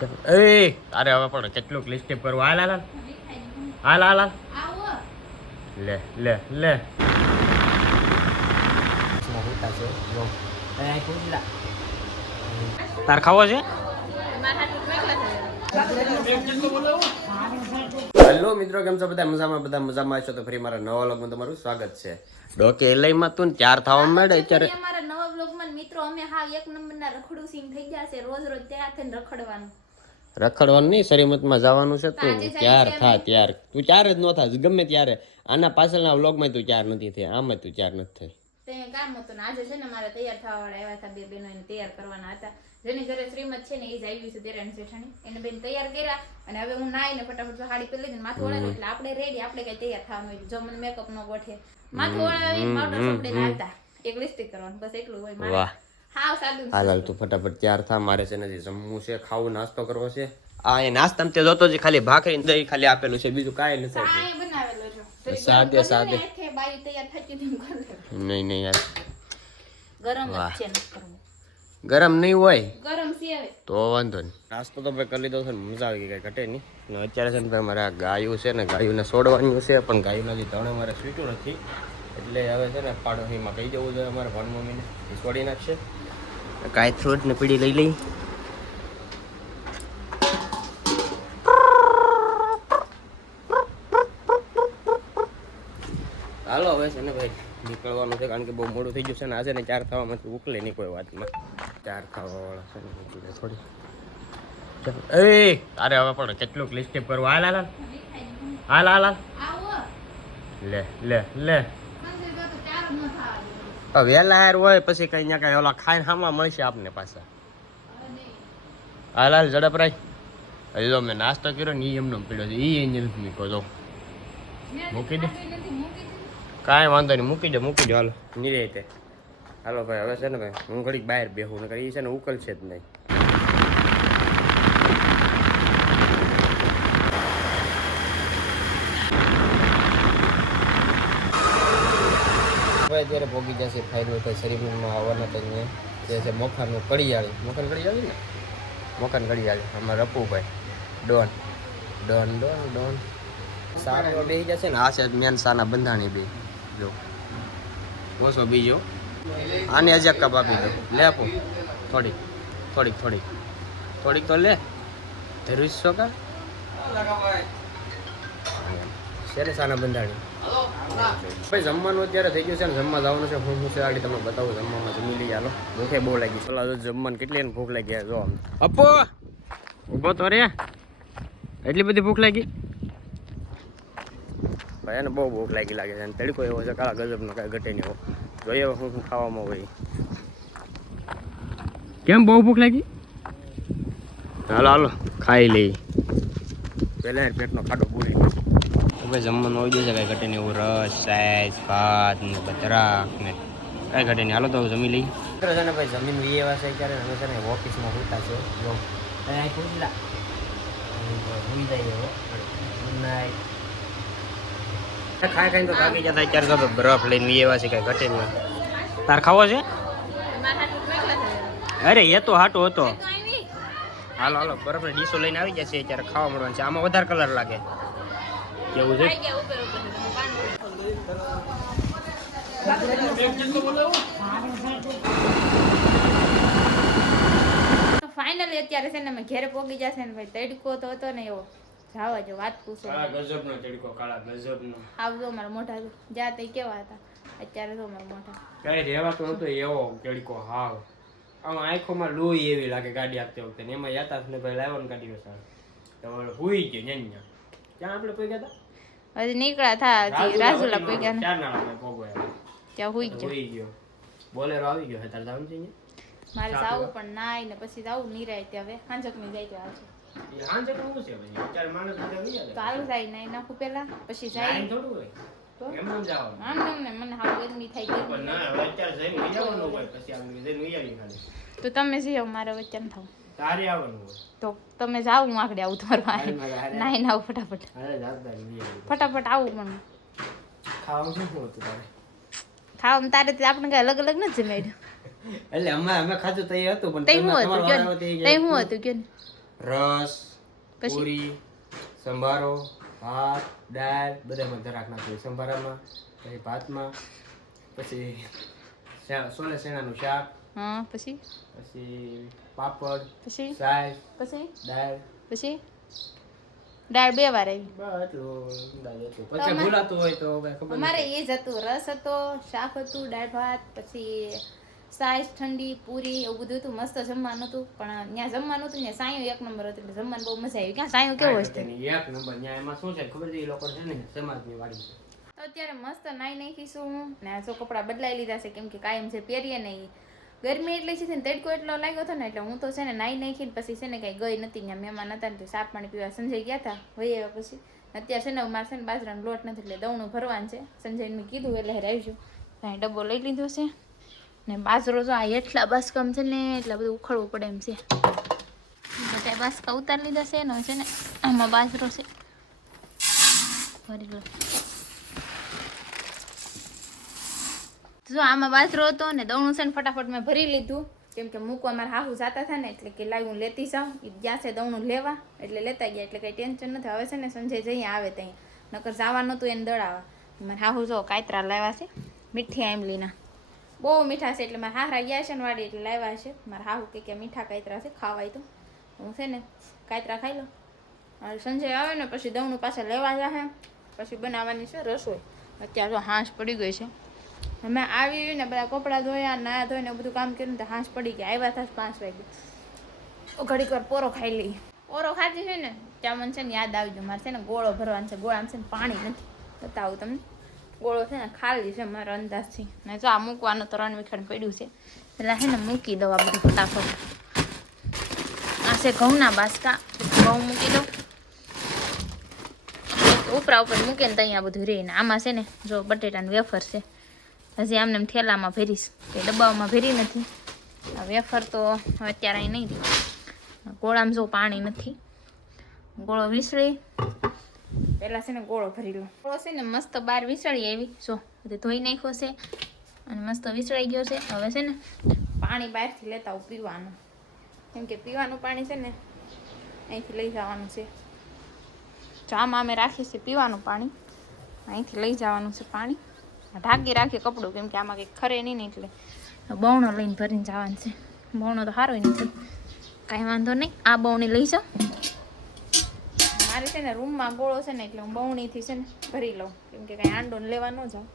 એ અરે હવે પણ કેટલું લિસ્ટેપ કરવું હાલ હાલ હાલ હાલ હાલ લે લે લે તાર ખાવો છે? હેલો મિત્રો, કેમ છો બધા? મજામાં છો તો ફરી મારા નવા વ્લોગમાં તમારું સ્વાગત છે. ડોકે એલઆઈમાં તું ત્યાર થવા માંડે અત્યારે અમારા નવા વ્લોગમાં મિત્રો અમે હા એક નંબરના રખડું સીન થઈ ગયા છે. રોજ તૈયાર થઈને રખડવાનું નહીં, શરીમતમાં જવાનું છે. તું ત્યાર થા ત્યાર, તું ત્યાર જ ન થા ગમે ત્યારે. આના પાછળના વ્લોગમાં તું ત્યાર નથી થઈ, આમાં તું ત્યાર નથી થઈ. તે કામ હતું ને આજે છે ને મારે તૈયાર થવા વાળા આવ્યા હતા. બે બહેનો એને તૈયાર કરવાના હતા. જેની ઘરે શ્રીમત છે ને એ જ આવી છે દેરાણી જેઠાણી, એને બેન તૈયાર કર્યા. અને હવે હું નાઈને ફટાફટ સાડી પહેરી લઈને માથું ઓળાવ્યું એટલે આપણે રેડી, આપણે કઈ તૈયાર થવાનું હોય. જો મને મેકઅપ નો ગોઠે, માથું ઓળાવી પાવડર સપડીને આવતા એક લિપસ્ટિક કરવાનું, બસ એટલું હોય મારે. હાવ સાદું. હાલ તું ફટાફટ તૈયાર થા, મારે છે નથી જમવું છે, ખાવું, નાસ્તો કરવો છે. આ એ નાસ્તામાં તે જોતો જ ખાલી ભાખરી ને દહીં ખાલી આપેલું છે, બીજું કાંઈ નથી. કાંઈ બનાવેલો છે સાદે સાદે. બાઈ તૈયાર થતી હતી નહીં યાર, ગરમ જ છે ન કરવું. ગરમ નહીં હોય ગરમ છે હવે તો વાંધો નહીં. નાસ્તો તો ભાઈ કરી લીધો છે ને, મજા આવી ગઈ, કઈ ઘટે નહીં. ને અત્યારે છે ને ભાઈ મારે આ ગાયું છે ને, ગાયુંને છોડવાનું છે, પણ ગાયું નથી ત્રણે મારે સ્વીટું નથી. એટલે હવે છે ને પાડોશીમાં કહી જવું જોઈએ અમારે ભાન મમ્મીને, એ છોડી નાખશે. કાંઈ ફ્રૂટ ને પીડી લઈ લઈ. હાલો હવે છે ને ભાઈ નીકળવાનું છે, કારણ કે બહુ મોડું થઈ ગયું છે ને. આજે ને 4 થવામાંથી ઉકલે નહીં કોઈ વાતમાં. 4 થવાવાળા છે ને થોડી. એ અરે હવે પણ કેટલું લિસ્ટેપ કરવું હાલ હાલ હાલ હાલ હાલ લે લે લે. વહેલા હાર હોય પછી કઈ ત્યાં કઈ ઓલા ખાઈને હામાં મળશે આપને પાછા. હાલ હાલ ઝડપ રાખ. હજી તો મેં નાસ્તો કર્યો ને એ એમનો પીડ્યો છે, એ નથી મૂકો જો મૂકી દે. કાંઈ વાંધો નહીં, મૂકી દો હાલો નિરાંતે. હાલો ભાઈ હવે છે ને ભાઈ હું ઘડીક બહાર બેહું, નકર એ છે ને ઉકલ છે જ નહીં. હવે અત્યારે ભોગી જશે ફાયદો થાય શરીરમાં આવવાના તો જે છે મોખાનું કડિયાળી, મોખાન કડિયાળી આમાં રપુભાઈ ડોન ડોન ડોન ડોન સારા બેસી જશે ને. આ છે મેન સાના બંધાણી બે. જો ઓછો બીજો આને અજક કપ આપી દો. લે આપો થોડીક તો લે. ધરુજ છો કા શેરે સાના બંધાણી. ભાઈ જમવાનું અત્યારે થઈ ગયું છે ને, જમવા જવાનું છે. હું છે આડી તમને બતાવું. જમવામાં જમી લઈએ હાલો, ભૂખે બહુ લાગી. ચલો જમવાનું કેટલી ને ભૂખ લાગી. જો અપો ઊભો તો રે, એટલી બધી ભૂખ લાગી ભાઈ. એને બહુ ભૂખ લાગે છે. અને તડકો એવો છે કાળા ગજબનો, કાંઈ ઘટે નહીં. જોઈએ હું ખાવામાં હોય. કેમ બહુ ભૂખ લાગી? હાલો ખાઈ લઈ. પહેલાં પેટનો ખાડો પૂરી. ભાઈ જમવાનું હોય છે, કાંઈ ઘટે નહીં. એવું રસ, સાઈઝ, ભાત ને બતરાક ને કાંઈ ઘટે નહીં. હાલો તો જમી લઈ. છે ને ભાઈ જમીન વી એવા છે ક્યારે અમે છે ને ઓફિસમાં હોતા છે. જો અહીં પૂછલા ભૂલી જાય ગુડ નાઇટ. ખાઈ તો થાકી જતા. અત્યારે તો બરફ લઈને વી એવા છે, કાંઈ ઘટે નહીં. તાર ખાવો છે? અરે એ તો હાટો હતો. હાલો બરફની ડીશો લઈને આવી જશે. અત્યારે ખાવા મળવાનું છે. આમાં વધારે કલર લાગે કેવું છે. ફાઇનલી અત્યારે છે ને અમે ઘેરે પોગી જશે ને ભાઈ. તડકો તો હતો ને એવો જાવા જો વાત પૂછો. ગજબનો તડકો, કાળા ગજબનો. આવજો મારા મોઢા જાતે કેવા હતા, અત્યારે તો મારા મોઢા કઈ રહેવાતો નતો એવો તડકો. હાવ આમાં આંખોમાં લોહી એવી લાગે ગાડી આપતી વખતે. ને એમાં યાતા ને ભાઈ લાવવાનું ગાડી વસાવે તો હુઈ ગયો ન્યા. ક્યાં આપણે કોઈ ગયા હતા? હજી નીકળ્યા થા રાજુલા કોઈ ગયા ચાર ના આપણે પોગોયા ત્યાં હુઈ ગયો. બોલેરો આવી ગયો. તાર જવાનું છે મારે જાવું પણ નાઈ ને પછી જાવું નિરાય તે. હવે હાંજક ની જાય તો આવશે. એ હાંજક નું છે ભાઈ. અત્યારે માણસ બધા આવી જાય. કાલ જાય નાઈ નાખું પેલા પછી જાય. નાઈ થોડું હોય તો એમ ન જવાનું. આમ ને મને હાવ ગરમી થાય ગઈ. પણ ના હવે અત્યારે જઈને જવાનું હોય, પછી આમ જઈને આવી ખાલી. તો તમે જીઓ મારે વચ્ચે ન થાવ. તારે આવવાનું હોય તો તમે જાવ, હું આગળ આવું તમારું પાસે. નાઈ નાવ ફટાફટ. અરે જાતા નહીં ફટાફટ આવું. પણ ખાવાનું શું હતું તારે? ખાવામાં તારે આપણે કઈ અલગ અલગ નથી જમાડ્યું. એટલે અમે ખાધું તો એ હતું, પણ તઈ હું હતું કે રસ, પછી? પૂરી, સંભારો, ભાત, દાળ બધામાં જરાક નાખવું. સંભારામાં, પછી ભાતમાં, પછી સોલે શેણાનું શાક, હા પછી પછી પાપડ, પછી છાશ, પછી દાળ. પછી દાળ 2 વાર આવી. બસ એટલું દાળ એટલું. પછી ભૂલાતું હોય તો હવે ખબર અમારે નથી. એ જ હતું, રસ હતો, શાક હતું, દાળ ભાત, પછી છાશ, ઠંડી, પૂરી એવું બધું હતું. મસ્ત જમવાનું હતું. પણ ત્યાં જમવાનું હતું ને સાયું 1 નંબર હતું, એટલે જમવાનું બહુ મજા આવી. ક્યાં સાયું કેવો હશે? એક નંબર. ત્યાં એમાં શું છે ખબર છે, એ લોકો છે ને સમાજની વાડી છે. તો અત્યારે મસ્ત નાઈ નાખીશું હું ને આ જો કપડાં બદલાઈ લીધા છે, કેમ કે કાયમ જે પહેરીએ ને ઈ ગરમી એટલી છે ને તડકો એટલો લાગ્યો હતો ને, એટલે હું તો છે ને નાઈ નાખીને પછી છે ને કઈ ગઈ નથી. ત્યાં મહેમાન હતા ને તો સાપ પાણી પીવા સંજય ગયા હતા, વહી આવ્યા. પછી અત્યારે છે ને મારે છે ને બાજરાનો લોટ નથી, એટલે દવણું ભરવાનું છે. સંજયને મેં કીધું એટલે આવીશું. અહીં ડબ્બો લઈ લીધો છે ને બાજરો જો આ એટલા બાસકામ છે ને એટલે બધું ઉખડવું પડે એમ છે. બધા બાસકા ઉતારી લીધા છે ને છે ને આમાં બાજરો છે ભરી લો. જો આમાં બાજરો હતો ને દવણું છે ને ફટાફટ મેં ભરી લીધું, કેમ કે મૂકવા મારા હાહુ જાતા હતા ને, એટલે કે લાવી હું લેતી જાઉં. એ જ્યાં છે દવણું લેવા એટલે લેતા ગયા, એટલે કંઈ ટેન્શન નથી. હવે છે ને સંજય જઈએ આવે ત્યાં, નકર જવાનું હતું એને દળાવા. મારા હાહુ જો કાતરા લાવ્યા છે મીઠી આંબલીના, બહુ મીઠા છે. એટલે મારા હાહરા ગયા છે ને વાડી એટલે લાવ્યા છે. મારા હાહુ કે મીઠા કાતરા છે ખાવાય, તો હું છે ને કાતરા ખાઈ લો. હવે સંજય આવે ને પછી દવણું પાછા લેવા જાય, પછી બનાવવાની છે રસોઈ. અત્યારે જો હાંસ પડી ગઈ છે. અમે આવી ને બધા કપડાં ધોયા, ના ધોઈને બધું કામ કર્યું ને હાંસ પડી ગયા. આવ્યા હતા 5 વાગે. ઘડીક વાર પોરો ખાઈ લઈએ. પોરો ખાતી છે ને ત્યાં મને છે ને યાદ આવી ગયું, મારે છે ને ગોળો ભરવાનો છે. ગોળામાં છે ને પાણી નથી, બતાવું તમને. ગોળો છે ને ખાલી છે મારા અંદાજથી. ને જો આ મૂકવાનું તો રણવીખંડ પડ્યું છે, એટલે છે ને મૂકી દઉં આ બધું ફટાફટ. આ છે ઘઉંના બાસકા, ઘઉં મૂકી દઉં. ઉપરા ઉપર મૂકીને તો અહીંયા બધું રહીને. આમાં છે ને જો બટેટાની વેફર છે, હજી આમને એમ થેલામાં ભરીશ, કે ડબ્બાઓમાં ભરી નથી. આ વેફર તો અત્યારે અહીં નહીં રહી. ગોળામાં જો પાણી નથી, ગોળો વિસળી. પહેલાં છે ને ગોળો ભરી લો. ગોળો છે ને મસ્ત બહાર વિસળી આવી, જો બધું ધોઈ નાખ્યો છે અને મસ્ત વિસળાઈ ગયો છે. હવે છે ને પાણી બહારથી લેતા આવું પીવાનું, કેમ કે પીવાનું પાણી છે ને અહીંથી લઈ જવાનું છે. જો આમાં અમે રાખીએ છીએ પીવાનું પાણી, અહીંથી લઈ જવાનું છે પાણી. ઢાંકી રાખીએ કપડું, કેમ કે આમાં કંઈક ખરે નહીં ને, એટલે બવણો લઈને ભરીને જવાનું છે. બવણો તો સારો નથી, કાંઈ વાંધો નહીં. આ બવણી લઈ જાઓ. મારે છે ને રૂમમાં ગોળો છે ને, એટલે હું બવણીથી છે ને ભરી લઉં, કેમ કે કાંઈ આંડો લેવા ન જાઉં.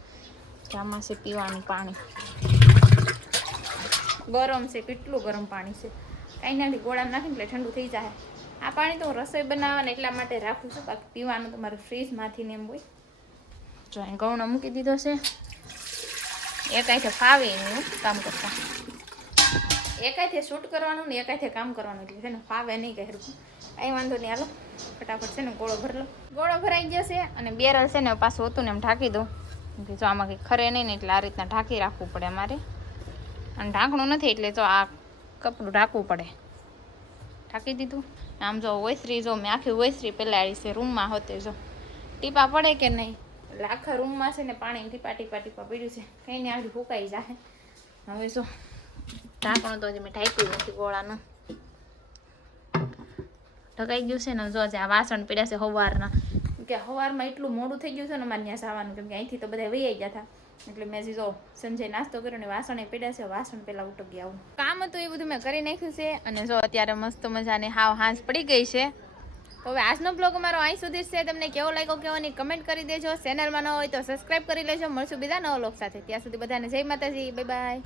આમાં છે પીવાનું પાણી, ગરમ છે, કેટલું ગરમ પાણી છે. કાંઈ નથી, ગોળામાં નાખીને એટલે ઠંડુ થઈ જાય. આ પાણી તો હું રસોઈ બનાવવાને એટલા માટે રાખું છું, બાકી પીવાનું તો મારે ફ્રીજમાંથી ને એમ હોય. જો અહીં ગૌણો મૂકી દીધો છે. એકાઈથી ફાવે નહીં કામ કરતા, એકાઈથી શૂટ કરવાનું ને એકાઈથી કામ કરવાનું, એટલે છે ને ફાવે નહીં કહે. કાંઈ વાંધો નહીં, હાલો ફટાફટ છે ને ગોળો ભરી લો. ગોળો ભરાઈ ગયો છે અને બેરલ છે ને પાછું હતું ને એમ ઢાંકી દઉં, કે જો આમાં કંઈ ખરે નહીં ને, એટલે આ રીતના ઢાંકી રાખવું પડે અમારે. અને ઢાંકણું નથી એટલે જો આ કપડું ઢાંકવું પડે. ઢાંકી દીધું. આમ જો ઓસરી, જો મેં આખી ઓસરી પહેલાં છે રૂમમાં હોતે, જો ટીપા પડે કે નહીં, એટલે આખા રૂમમાં છે ને પાણી ટીપા પડ્યું છે. કંઈ નહીં, આખી ફૂંકાઈ જાય. હવે જો ઢાંકણું તો હજી મેં ઢાંક્યું નથી ગોળાનું, ઢકાઈ ગયું છે ને. જો આ વાસણ પડ્યા છે સવારના, કે સવારમાં એટલું મોડું થઈ ગયું છે ને અમારે ત્યાં જવાનું, કેમ કે અહીંથી તો બધા વહી ગયા હતા. એટલે મેં જો સંજય નાસ્તો કર્યો ને વાસણે પડ્યા છે, વાસણ પહેલાં ઉટકી આવું કામ હતું એ બધું મેં કરી નાખ્યું છે. અને જો અત્યારે મસ્ત મજાની હાવ હાંસ પડી ગઈ છે. તો હવે આજનો બ્લોગ અમારો અહીં સુધી છે. તમને કેવો લાગ્યો કેવો નહીં કમેન્ટ કરી દેજો. ચેનલમાં ન હોય તો સબસ્ક્રાઈબ કરી લેજો. મળશું બીજા નવા બ્લોગ સાથે. ત્યાં સુધી બધાને જય માતાજી, બાય બાય.